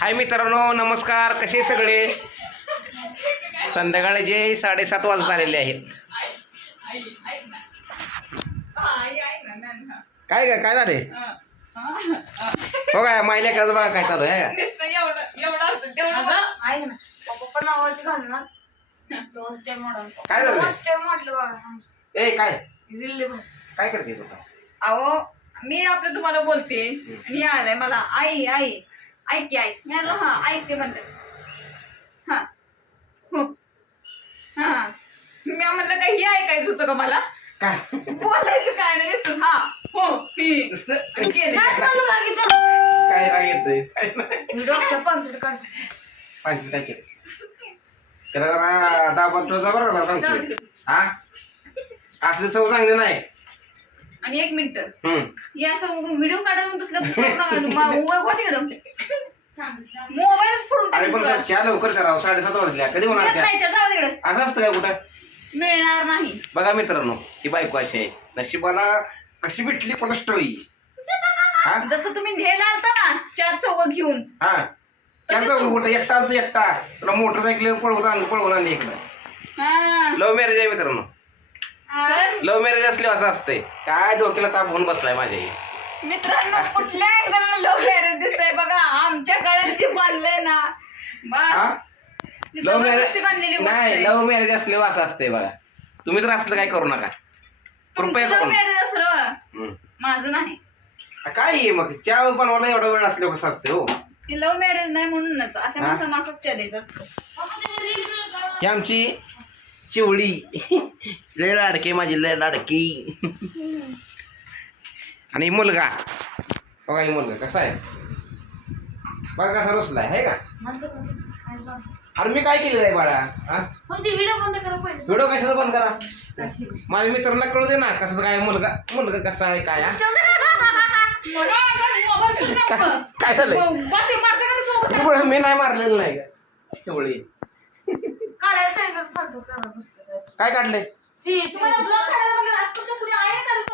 हाय मित्रांनो नमस्कार. कसे सगळे? संध्याकाळचे साडेसात वाजत आलेले आहेत. काय काय काय झाले? हो काय माहिती लेकराचं बघा काय चालू आहे काय झालं? ए काय? काय करते? अहो मी आपलं तुम्हाला बोलते. आणि आलंय मला आई आई. ऐक की आई. मी आलो. हा ऐकते म्हणलं. हा. हो. हा. मी म्हणलं काय हे ऐकायचं होतं का मला? काय? बोलायचं काय नाही नुसतं. हा. हो ही. नुसतं आणि केलं. काय? मला मागितलं काय राग येतोय. काय नाही. मी डॉक्टर पंचड काढते. पाहिजे काय केलं त्याला जरा दाबा ठेवायचा बरं का जाऊ सांगतो दे. हा? असले सव चांगले नाही. आणि एक मिनिट. हम्म. हे असं व्हिडिओ काढून तसलं मोबाईलच फोडून अरे टाकेल पण तुला. चहा लवकर करावं साडेसात वाजल्या कधी होणार येत त्या? नाही, जाऊ तिकडे असं असतं काय कुठं? मिळणार नाही. बघा मित्रांनो ही बायको अशी आहे. नशिबाला कशी भेटली कोणाष्ट हा? जसं तुम्ही न्यायला आलता ना चार चौघ घेऊन. हा? त्यांचा कुठं? एकटा आलता एकटा. तुला मोटरसायकल पळवून आण पळवून आणली इकडं. हा. लव्ह मॅरेज आहे मित्रांनो. तर लव्ह मॅरेज असले असं असते काय डोक्याला ताप होऊन बसलाय माझ्या. मित्रांनो कुठल्या अँगल लव्ह मॅरेज दिसतंय बघा. आमच्या काळात जे बांधलंय ना हा? बस ती लव्ह जबरदस्ती बांधलेली मॅरेज गोष्ट नाही आहे. लव्ह मॅरेज असले असं असते बघा. तुम्ही तर असलं काय करू नका. कृपया तुमचं करू लव्ह मॅरेज असलं हम्म. माझं नाही. काय आहे मग? चहा बनवायला एवढा वेळ असल्यावर कसं असते हो? ते लव्ह मॅरेज नाही म्हणूनच. अशा हा? माणसांना असंच द्यायचा असतो. ही आमची चिवळी. लय लाडकी माझी लय लाडकी. आणि मुलगा. बघा ही मुलगा कसा आहे. बघा कसा रुसलाय आहे का? अरे मी काय केलेलं आहे बाळा? हा? म्हणजे व्हिडिओ बंद करा पहिले. व्हिडिओ कशाचा बंद करा? माझ्या मित्रांना कळू दे ना कसं काय मुलगा. मुलगा कसा आहे काय हा? काय बरं, मी नाही मारलेलं नाही का? चिवळी काय काढलंय? ती तुम्हाला ब्लॉग काढायला म्हणलं राजपूतच्या कुणी आहे का?